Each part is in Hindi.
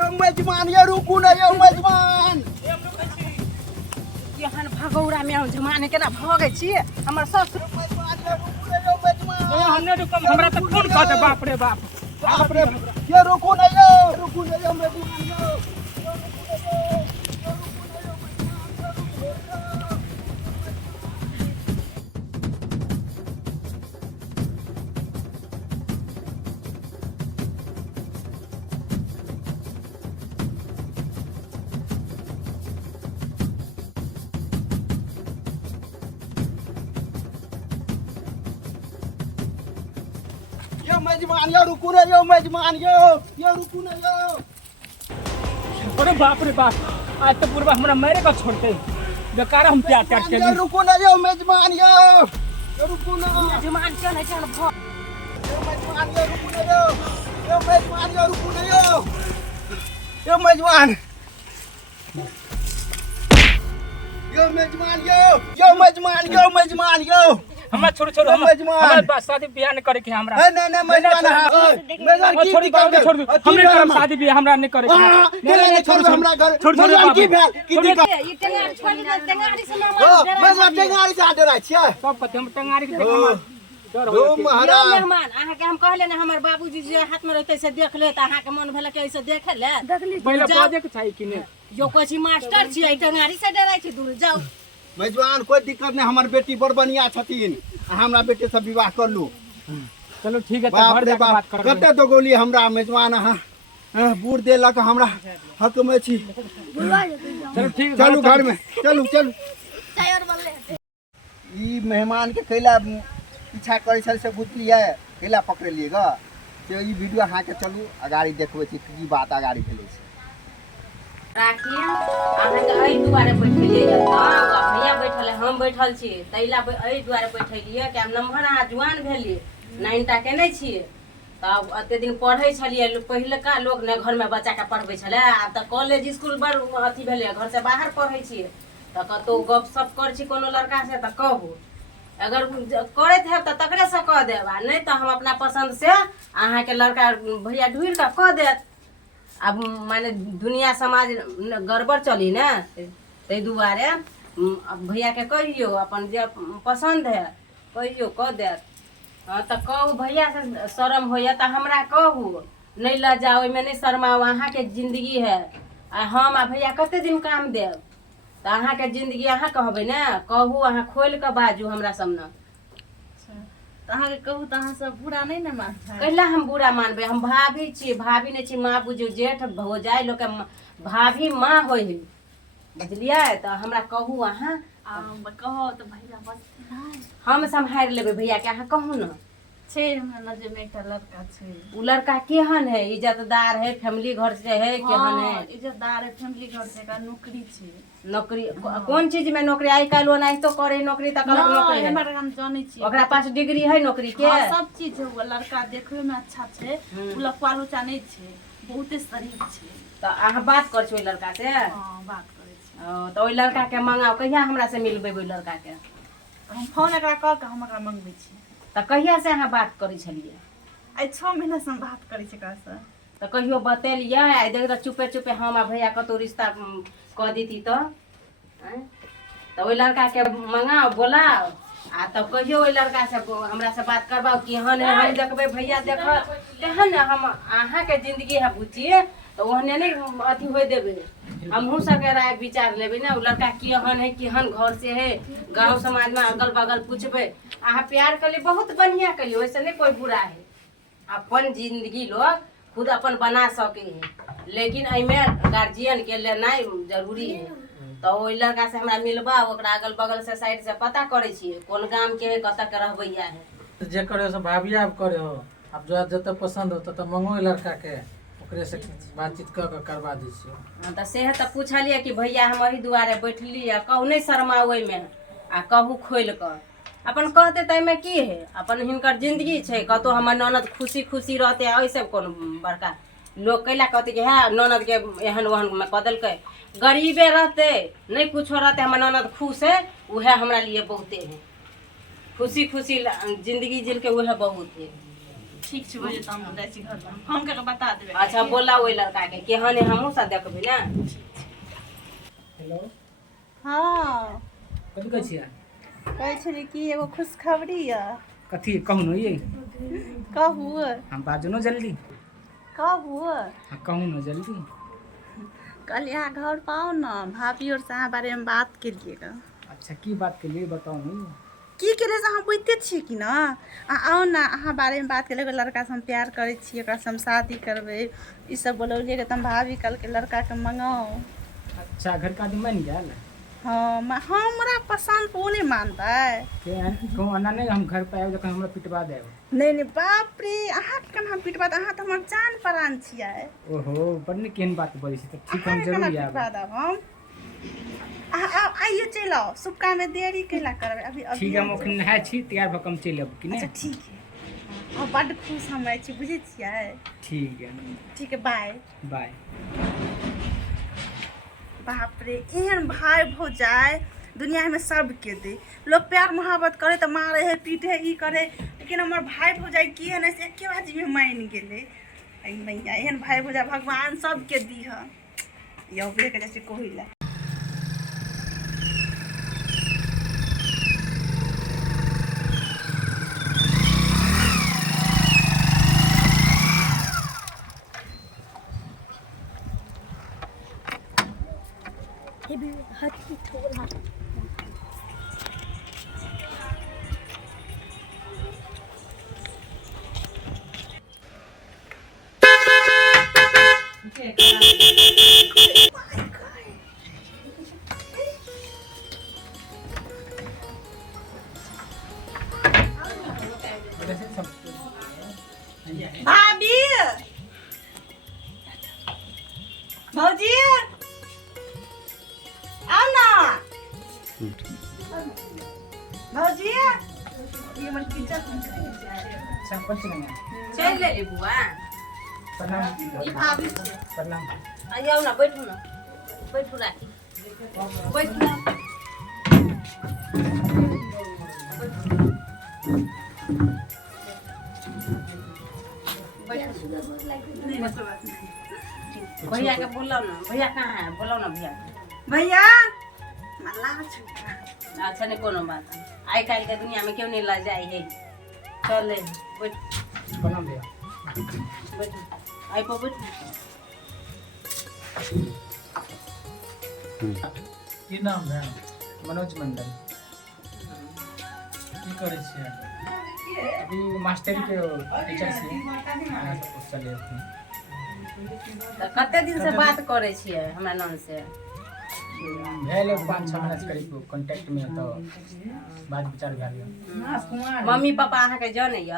यो मेजबान ये रुकू ना यो मेजबान यहाँ भगौरा में जमाने केना भगे छी हमर ससुर मेजबान ये रुकू ना यो मेजबान हमने तो कम हमरा तो कौन कहते बाप रे बाप बाप रे ये रुकू ना यो मेजबान यो मेजबान यो रुकू ना यो मेजबान यो रुकू ना यो अरे बाप रे बाप आज तो पूर्वा हमरा मेरे को छोड़ते बेकार हम प्यार करते यो रुकू ना यो मेजबान यो रुकू ना जमान के नहीं चल भ यो मेजबान यो रुकू ना यो मेजबान यो रुकू ना यो मेजबान यो हमरा छोड़ छोड़ हमरा बस शादी ब्याह नहीं करे के हमरा नहीं मेजबान की छोड़ दे हमने करम शादी ब्याह हमरा नहीं करे नहीं छोड़ हमरा घर छोड़ की भेल की दिक्कत ई टेंगारी छोड़ दे टेंगारी से मार मेजबान टेंगारी से डरा छियै सब कहते हम टंगारी के देख हम डर ओ हो महाराज मेहमान अहाँ के हम कहले ने हमर बाबूजी जे हाथ में रहते से देख ले त अहाँ के मन भेल के ऐसे देखे ले पहले बाजे के चाहिए कि नहीं यो कोची मास्टर छी टेंगारी से डराई छी दूर जाओ मेजबान कोई दिक्कत नहीं हमर बेटी बड़ बढ़िया छथिन हमरा बेटे से विवाह कर लू चलो ठीक है बाप घर रे जाके बाप बात कर कते तो गोली हमरा मेजबान अहाँ बूढ़ देलक हमरा हक में छी चलो ठीक है चलू घर में चलू ई मेहमान के कैला पीछा करे छल से बुझलिए कैला पकड़लिए ग से ई वीडियो अहाँ के चलू अगाड़ी देखबै छी की बात अगाड़ी भेलै से राखी अहाँ के एहि दुआरे बैठलिए भैया बैठल हम बैठल छी तैला एहि दुआरे बैठलिए कि हम नम्हर अहाँ जुआन भेलिए नाइनटा केने छियै तब एते दिन पढ़ै छलिए पहिलका लोग ने घर में बच्चा के पढ़बै छलै आब तऽ कॉलेज स्कूल बड़ अथी भेलै घर से बाहर पढ़ै छियै तऽ कतौ गपशप करै छी कोनो लड़का से तऽ कहू अगर करैत हैब तऽ तकरे से कह देब आ नहीं तऽ हम अपना पसंद से अहाँ के लड़का भैया ढूंढ के कह देत अब माने दुनिया समाज गड़बड़ चली ना ते दुआरे भैया के कहियो अपन जे पसंद है कहियो कह देत हाँ तो कहू भैया से शर्म होइए तो हमरा कहू नहीं ल जाओ में नहीं शर्माओ अहाँ के जिंदगी है आ हम आ भैया कते दिन काम देव तो अहाँ के जिंदगी अहाँ कहबै ना कहू अहाँ खोल के बाजू हमरा सामने अहाँ के कहू त अहाँ सब बुरा नहीं न मानबै कैला हम बुरा मानबे हम भाभी छी भाभी नहीं छी माँ बुझू जेठ हो जाए लोग के भाभी माँ होय है बुझलिए तो हमरा कहू अहाँ कहो तो भैया बस हम सम्हार लेबे भैया के अहाँ कहू ना छे हमरा नजर में एकटा लड़का छे उ लड़का केहन है इज्जतदार है फैमिली घर से है केहन है इज्जतदार है फैमिली घर से का नौकरी छे नौकरी कौन चीज में नौकरी आई काल ओना तो करे नौकरी तक नौकरी है हमरा हम जानै छी ओकरा पास डिग्री है नौकरी के हाँ, सब चीज है वो लड़का देखवे में अच्छा छे उ क्वालिटी नहीं छे बहुते शरीफ छे तो अहाँ बात कर छी लड़का से हां बात करे छी तो ओइ लड़का के मंगाओ कहिया हमरा से मिलबे ओइ लड़का के हम फोन एकरा क के हमरा मंगबै छी तो कहिया से अहाँ बात करै छलिए आई 6 महीना से हम बात करै छी एकरा से तो कहियो बतेलिए आ देख तो चुपे चुपे हम आ भैया कतो रिश्ता कह देती तो ओइ लड़का के मंगाओ बोलाओ आ तब कहियो ओइ लड़का से हमरा से बात करबाओ केहन है हम देखबै भैया देख तेहन हम अहाँ के जिंदगी है बुझिए तो ओहने नहीं अथी होय देबे हमहू सबके राय विचार लेबे ना उ लड़का केहन है केहन घर से है गांव समाज में अगल बगल पूछबे अहाँ प्यार कर लिए बहुत बढ़िया कर लिए वैसे नहीं कोई बुरा है अपन जिंदगी लोग खुद अपन बना सके है लेकिन एमे गार्जियन के लेना जरूरी है तो ओइ लड़का से हमरा मिलबा ओकरा अगल बगल से साइड से पता करे छी कौन गांव के है कत के रहबैया है जे करे से भाभी आप करे हो अब जो जत पसंद हो तो मंगो लड़का के ओकरे से बातचीत क के करवा दी छी तो से तो पूछलिए कि भैया हम एही दुआरे बैठली आ कहू नहीं शर्माओ में आ कहू खोल कर अपन कहते तय में की है अपन हिनकर जिंदगी छै कतो हमर ननद खुशी खुशी रहते ऐसे कौन बड़का लोग कैला कहते कि है ननद के एहन वहन में कदल के गरीबे रहते नहीं कुछ रहते हमर ननद खुश है वह हमरा लिए बहुते है खुशी खुशी जिंदगी जिल के वह बहुत है ठीक छै बजे त हम जाइ छी घर में हम के बता देबै अच्छा बोला ओइ लड़का के केहन है हमहू सब देखबै ना। हेलो हाँ कथी कहै छियै? कहै छली कि एगो खुशखबरी य। कथी कहू न ये? कहू हम बाजू न जल्दी। कहू कहू न जल्दी। कल यहाँ घर पाओ न भाभी और से अहाँ बारे में बात केलिएगा। अच्छा की बात के लिए बताओ न। की केले से अहाँ बुझते छियै कि न आओ न अहाँ बारे में बात केले एगो लड़का से हम प्यार करे छियै ओकरा से हम शादी करबै ई सब बोलौलिए त हम भाभी कल के लड़का के मंगाओ। अच्छा घर का आदमी मान गया? हाँ हमरा पसंद को नहीं मानता है। कहूँ आना नहीं हम घर पे आए तो हमरा पिटवा दे। नहीं बाप रे अहाँ के केना पिटवा द अहाँ त हमर जान प्राण छियै। ओहो बड़ नीक केहन बात बोलै छी त ठीक हम जरूर आएब। पिटवा दब हम अहाँ आइए चलि आओ शुभ काम में देरी कैला करबै अभी अभी। ठीक है हम ओखन नहाय छी तैयार भ कम चलि आब कि अच्छा नहीं? ठीक है अब बड़ खुश हम छी बुझे छियै। ठीक है बाय बाय। बाप रे एहन भाई भौजाई दुनिया में सबके दे लोग प्यार मोहब्बत करे तो मारे है पीटे है ई करे लेकिन हमार भाई भौजाई की है ना से एके बाजी में मान गेले। मैया एहन भाई भौजाई भगवान सबके दी है यो के जैसे कोहिला। भाभी भौजी आओ ना भौजी ये मन किचन अच्छा कुछ नहीं है। चल ले बुआ। प्रणाम। ई भाभी प्रणाम। आइयो ना बैठू ना बैठू राखी बैठू ना। भैया के बोलाओ ना भैया कहाँ है बोलाओ ना भैया। भैया मल्ला छुटा अच्छा नहीं कोनो बात आई काल के दुनिया में क्यों नहीं ला जाए है। चल बैठ प्रणाम भैया। बैठ आई पर बैठ। की नाम है? मनोज मंडल। की करे छियै? अभी मास्टरी के टीचर से चले थे। कते दिन से बात करे छियै हमरा नाम से? भेल 5-6 महीना से करीब कांटेक्ट में तो बात विचार भेल। मम्मी पापा अहाँ के जाने य?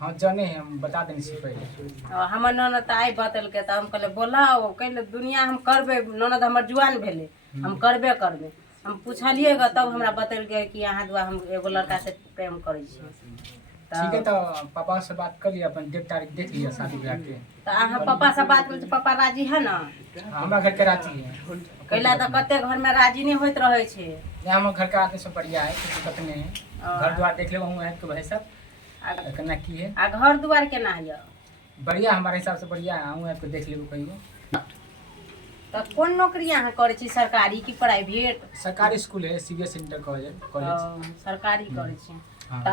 हाँ जाने हैं हम बता देने से पहले। हमर ननद आई बतल के त हम कहले बोलाओ कहले दुनिया हम करबे ननद हमर जुआन भेले हम करबे करबे। हम पूछलिए ग तब हमरा बतल के कि अहाँ दुआ हम एगो लड़का से प्रेम करे छी। ठीक है तो पापा से बात कर लिया अपन डेट तारीख देख लिया शादी ब्याह के। तो अहाँ पापा से बात कर पापा राजी है ना? हमरा घर के राजी है। कैला तो कते घर में राजी नहीं होइत रहे छे। यहाँ हम घर के आदमी सब बढ़िया है कुछ दिक्कत नहीं है। घर द्वार देख ले वहाँ है तो भाई सब करना की है। आ घर द्वार केना है? बढ़िया हमारे हिसाब से बढ़िया है। वहाँ आपको देख ले कहियो। तो कौन नौकरी अहाँ करे छी सरकारी की प्राइवेट? सरकारी स्कूल है सीबीएस इंटर कॉलेज। सरकारी करे छी। हाँ। तो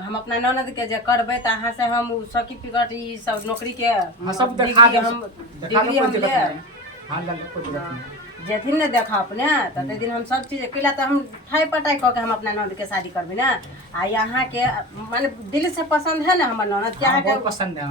हम अपना ननद के जे करबे त अहाँ से हम सर्टिफिकेट ई सब नौकरी के सब दिखा दे हम दिखा दे डिग्री कोई हम दिक्कत ले नहीं। हाँ ले लो कोई दिक्कत नहीं। जेथिन ने देखा अपने त ते दिन हम सब चीज कैला त हम ठाई पटाई क के हम अपना ननद के शादी करबे ना। आ यहाँ के माने दिल से पसंद है ना हमर ननद के? हाँ, यहाँ के बहुत पसंद है।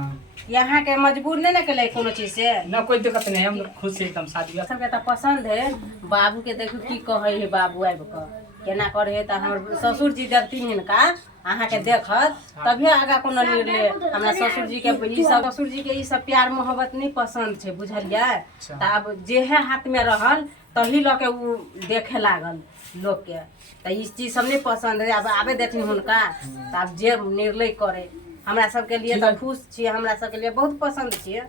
यहाँ के मजबूर नहीं ना केले कोनो चीज से? ना कोई दिक्कत नहीं हम खुद से एकदम शादी सबके त पसंद है। बाबू के देखू की कहे है बाबू आबि क केना करे है त हमर ससुर जी देखथिन हिनका अहाँ के देखत तभी आगा कोनो निर्णय। हमरा ससुर जी के ई सब ससुर जी के ई सब प्यार मोहब्बत नहीं पसंद छे बुझलिए। त अब जे है हाथ में रहल तही ल के उ देखे लागल लोग के त ई चीज सब नहीं पसंद है। अब आबे देथिन हुनका त अब जे निर्णय करे हमरा सब के लिए त खुश छी हमरा सब के लिए बहुत पसंद छी।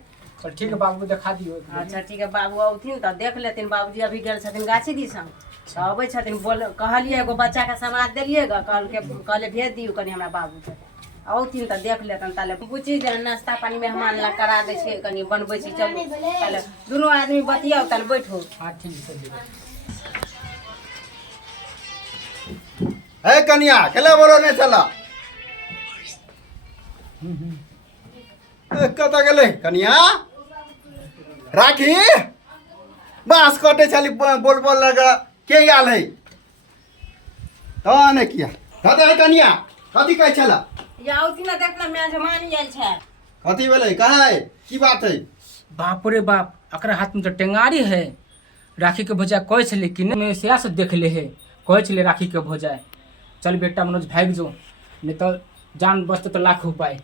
चल ठीक है बाबू दिखा दियो। अच्छा ठीक है बाबू औथिन त देख लेथिन। बाबूजी अभी गेल छथिन गाछी दिसन त अबै छथिन बोल कहलिए एगो बच्चा के समाज देलिए ग कहले भेज दियो कनी हमरा बाबू के औथिन तऽ देख लेतन ताले बुची जे नाश्ता पानी मेहमान ला करा दै छै कनी बनबै छी चलू ताले दुनू आदमी बतियाओ ताले बैठो हाँ ठीक है चलिए है कनिया खेला बोलो नहीं चला कत गेले कनिया राखी बांस कटे चली बोल बोल लगा के आल है तो ने किया कत है कनिया कथी कहै छला या औथिन ना देखना मेहमान आयल छै कथी भेलै कहै की बात है बाप रे बाप अकरा हाथ में तो टेंगारी है राखी के भोजा कहै छलै कि नहीं से से देख ले है कहै छलै राखी के भोजा चल बेटा मनोज भाग जो नहीं तो जान बचते तो लाख उपाय